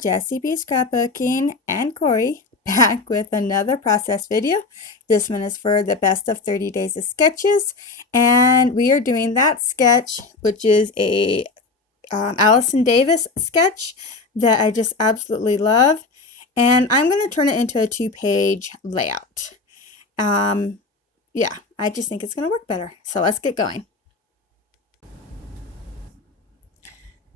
Jessie B Scrapbooking and Corey back with another process video. This one is for the best of 30 days of sketches, and we are doing that sketch, which is a Allison Davis sketch that I just absolutely love, and I'm going to turn it into a 2-page layout. Yeah, I just think it's going to work better. So let's get going.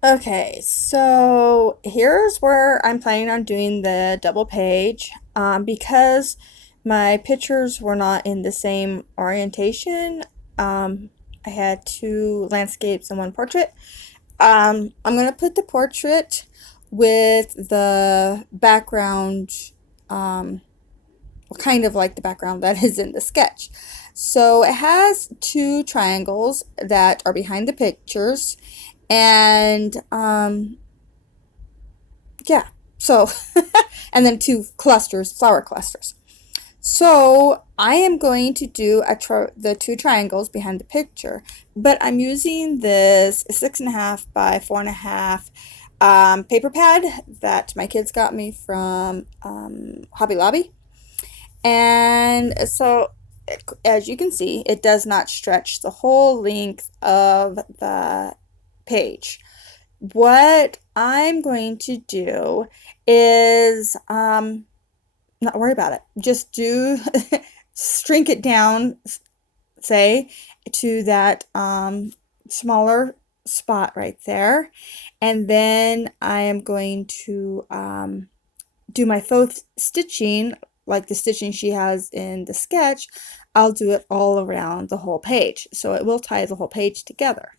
Okay, so here's where I'm planning on doing the double page. Because my pictures were not in the same orientation, I had 2 landscapes and 1 portrait. I'm going to put the portrait with the background, kind of like the background that is in the sketch. So it has 2 triangles that are behind the pictures. And yeah, so and then 2 clusters, flower clusters. So I am going to do the 2 triangles behind the picture, but I'm using this 6.5 by 4.5 paper pad that my kids got me from Hobby Lobby. And so as you can see, it does not stretch the whole length of the page. What I'm going to do is not worry about it. Just do shrink it down, say, to that smaller spot right there. And then I am going to do my faux stitching, like the stitching she has in the sketch. I'll do it all around the whole page, so it will tie the whole page together.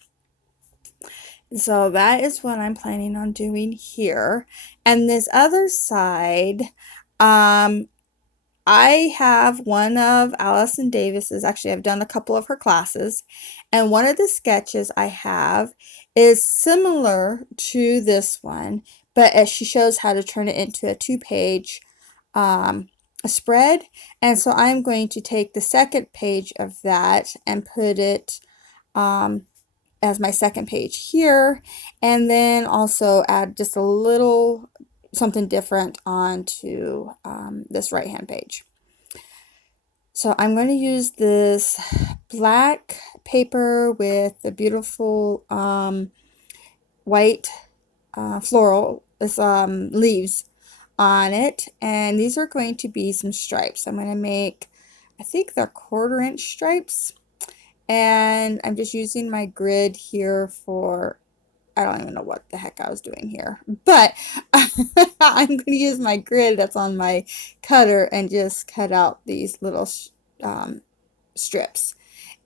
So that is what I'm planning on doing here. And this other side, I have one of Allison Davis's, actually I've done a couple of her classes, and one of the sketches I have is similar to this one, but as she shows how to turn it into a 2-page spread. And so I'm going to take the second page of that and put it as my second page here, and then also add just a little something different onto this right hand page. So I'm going to use this black paper with the beautiful white floral leaves on it, and these are going to be some stripes. I'm going to make, I think they're 1/4 inch stripes. And I'm just using my grid here for, I don't even know what the heck I was doing here, but I'm going to use my grid that's on my cutter and just cut out these little strips.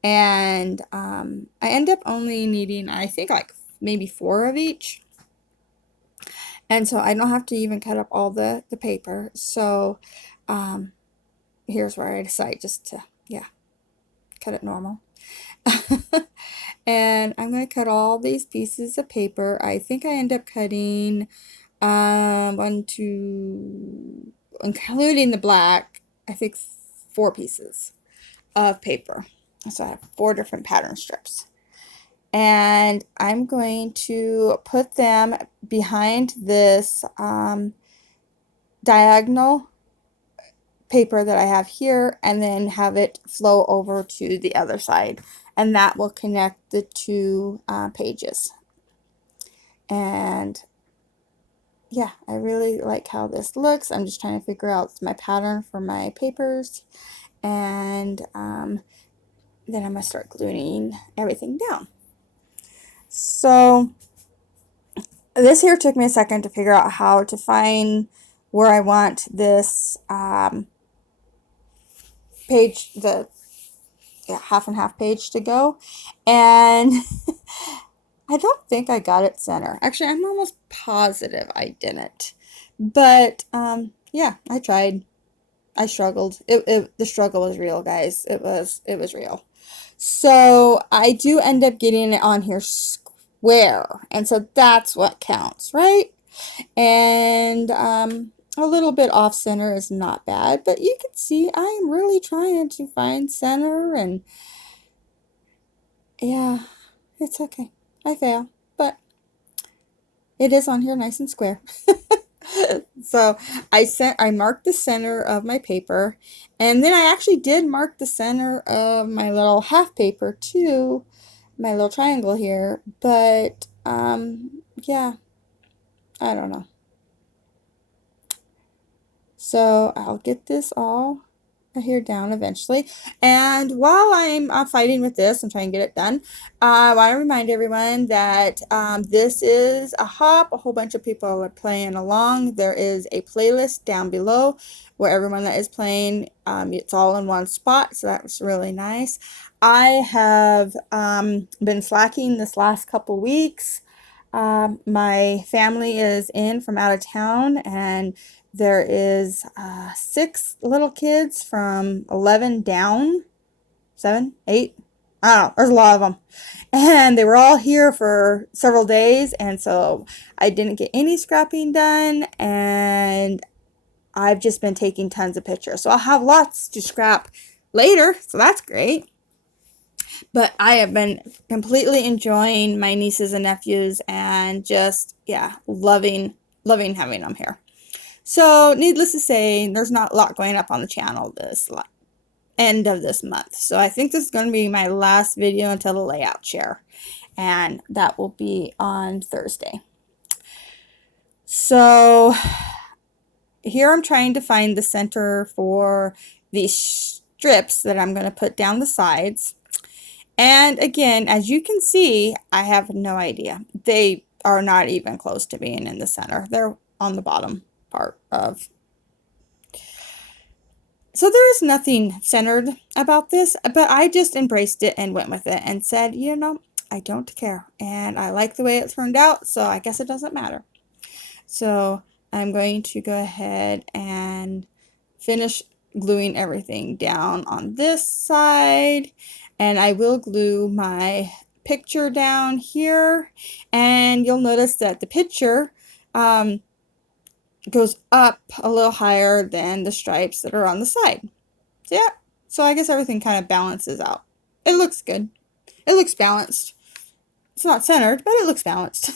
And I end up only needing, I think, like maybe 4 of each. And so I don't have to even cut up all the paper. So here's where I decide just to, yeah, cut it normal. And I'm going to cut all these pieces of paper. I think I end up cutting 1, 2, including the black, I think 4 pieces of paper. So I have 4 different pattern strips. And I'm going to put them behind this diagonal paper that I have here, and then have it flow over to the other side, and that will connect the 2 pages. And yeah, I really like how this looks. I'm just trying to figure out my pattern for my papers, and then I'm going to start gluing everything down. So this here took me a second to figure out how to find where I want this page, the half and half page to go, and I don't think I got it center. Actually, I'm almost positive I didn't, but yeah, I tried. I struggled. The struggle was real, guys. It was real. So I do end up getting it on here square, and so that's what counts, right? And a little bit off center is not bad, but you can see I am really trying to find center, and yeah, it's okay. I fail, but it is on here nice and square. So I marked the center of my paper, and then I actually did mark the center of my little half paper too, my little triangle here, but yeah, I don't know. So I'll get this all here down eventually. And while I'm fighting with this and trying to get it done, I want to remind everyone that this is a hop. A whole bunch of people are playing along. There is a playlist down below where everyone that is playing, it's all in one spot. So that's really nice. I have been slacking this last couple weeks. My family is in from out of town, and there is 6 little kids from 11 down, 7, 8. I don't know. There's a lot of them. And they were all here for several days, and so I didn't get any scrapping done, and I've just been taking tons of pictures. So I'll have lots to scrap later, so that's great. But I have been completely enjoying my nieces and nephews and just, yeah, loving having them here. So, needless to say, there's not a lot going up on the channel this end of this month. So, I think this is going to be my last video until the layout chair. And that will be on Thursday. So, here I'm trying to find the center for these strips that I'm going to put down the sides. And again, as you can see, I have no idea. They are not even close to being in the center. They're on the bottom part of. So there is nothing centered about this, but I just embraced it and went with it and said, you know, I don't care. And I like the way it turned out, so I guess it doesn't matter. So I'm going to go ahead and finish gluing everything down on this side, and I will glue my picture down here, and you'll notice that the picture goes up a little higher than the stripes that are on the side. So yeah, so I guess everything kind of balances out. It looks good. It looks balanced. It's not centered, but it looks balanced.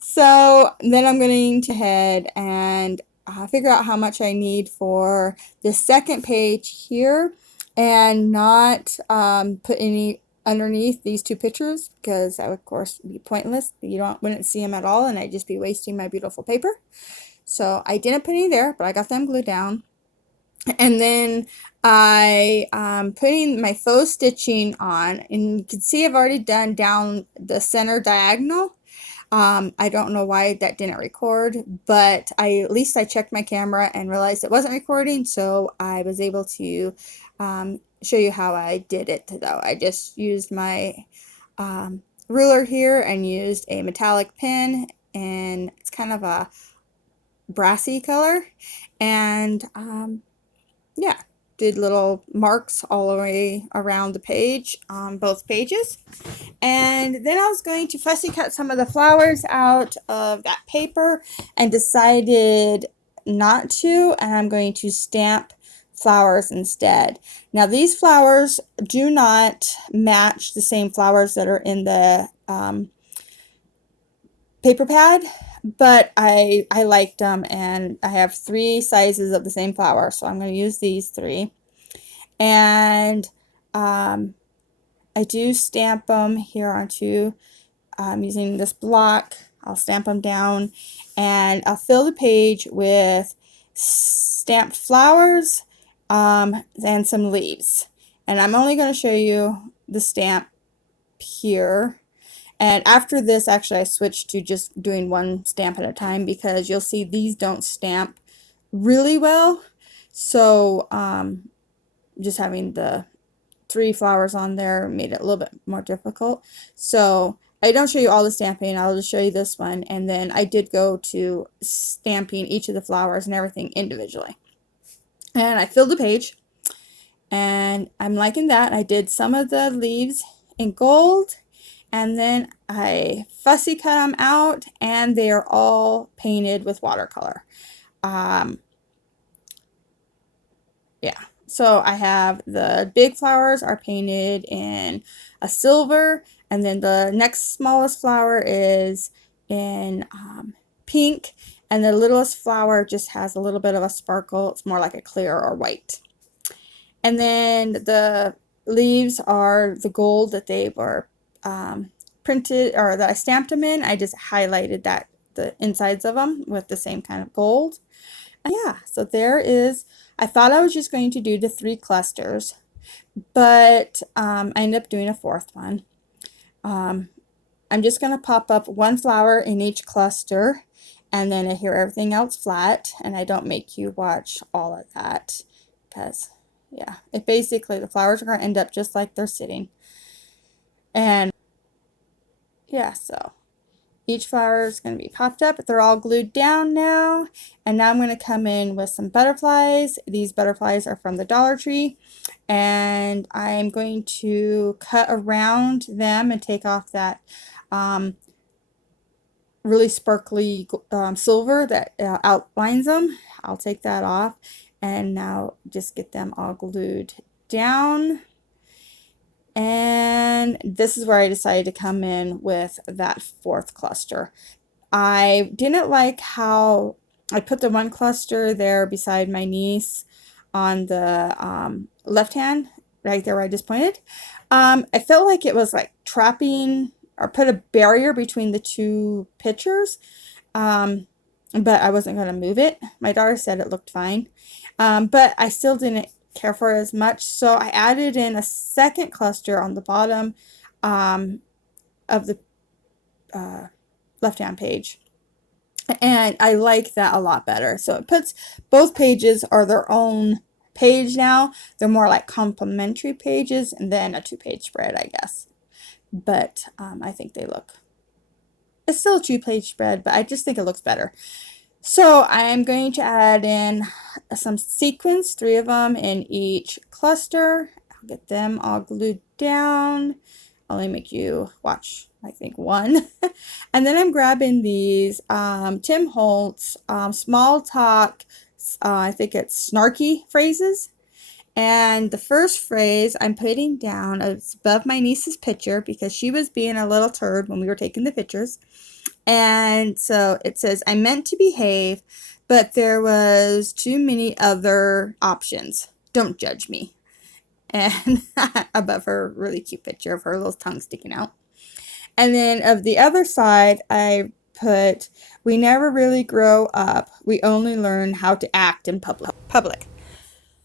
So then I'm going to head and figure out how much I need for the second page here, and not put any underneath these 2 pictures, because that would of course be pointless. You wouldn't see them at all, and I'd just be wasting my beautiful paper. So I didn't put any there, but I got them glued down. And then I putting my faux stitching on, and you can see I've already done down the center diagonal. I don't know why that didn't record, but at least I checked my camera and realized it wasn't recording, so I was able to show you how I did it though. I just used my ruler here and used a metallic pen, and it's kind of a brassy color, and yeah, did little marks all the way around the page on both pages. And then I was going to fussy cut some of the flowers out of that paper and decided not to, and I'm going to stamp flowers instead. Now these flowers do not match the same flowers that are in the paper pad, but I liked them, and I have 3 sizes of the same flower, so I'm going to use these 3. And I do stamp them here onto using this block. I'll stamp them down, and I'll fill the page with stamped flowers and some leaves. And I'm only going to show you the stamp here. And after this, actually, I switched to just doing one stamp at a time, because you'll see these don't stamp really well. So just having the 3 flowers on there made it a little bit more difficult. So I don't show you all the stamping. I'll just show you this one. And then I did go to stamping each of the flowers and everything individually. And I filled the page, and I'm liking that. I did some of the leaves in gold, and then I fussy cut them out, and they are all painted with watercolor. Yeah, so I have the big flowers are painted in a silver, and then the next smallest flower is in pink, And the littlest flower just has a little bit of a sparkle. It's more like a clear or white. And then the leaves are the gold that they were printed, or that I stamped them in. I just highlighted the insides of them with the same kind of gold. And yeah, so there is, I thought I was just going to do the 3 clusters, but I ended up doing a 4th one. I'm just going to pop up 1 flower in each cluster, and then adhere everything else flat, and I don't make you watch all of that because yeah, it basically, the flowers are going to end up just like they're sitting. And yeah, so each flower is going to be popped up. They're all glued down now. And now I'm going to come in with some butterflies. These butterflies are from the Dollar Tree. And I'm going to cut around them and take off that really sparkly silver that outlines them. I'll take that off. And now just get them all glued down. And this is where I decided to come in with that 4th cluster. I didn't like how I put the 1 cluster there beside my niece on the left hand, right there where I just pointed. I felt like it was like trapping or put a barrier between the 2 pictures, but I wasn't going to move it. My daughter said it looked fine, but I still didn't care for it as much, so I added in a 2nd cluster on the bottom of the left-hand page, and I like that a lot better. So it puts, both pages are their own page now. They're more like complementary pages and then a 2-page spread, I guess. But I think they look, it's still a 2-page spread, but I just think it looks better. So I'm going to add in some sequins, 3 of them in each cluster. I'll get them all glued down. I'll only make you watch, I think, 1. And then I'm grabbing these Tim Holtz small talk, I think it's snarky phrases. And the first phrase I'm putting down is above my niece's picture because she was being a little turd when we were taking the pictures. And so it says, I meant to behave, but there was too many other options. Don't judge me. And above her really cute picture of her little tongue sticking out. And then of the other side, I put, we never really grow up. We only learn how to act in public.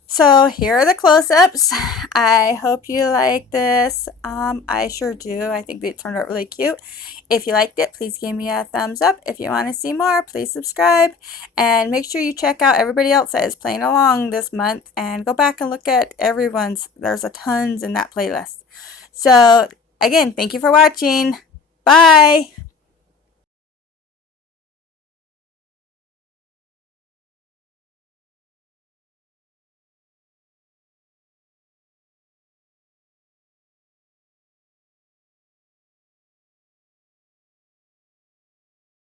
So here are the close-ups. I hope you like this. I sure do. I think they turned out really cute. If you liked it, please give me a thumbs up. If you want to see more, please subscribe. And make sure you check out everybody else that is playing along this month. And go back and look at everyone's. There's a tons in that playlist. So again, thank you for watching. Bye!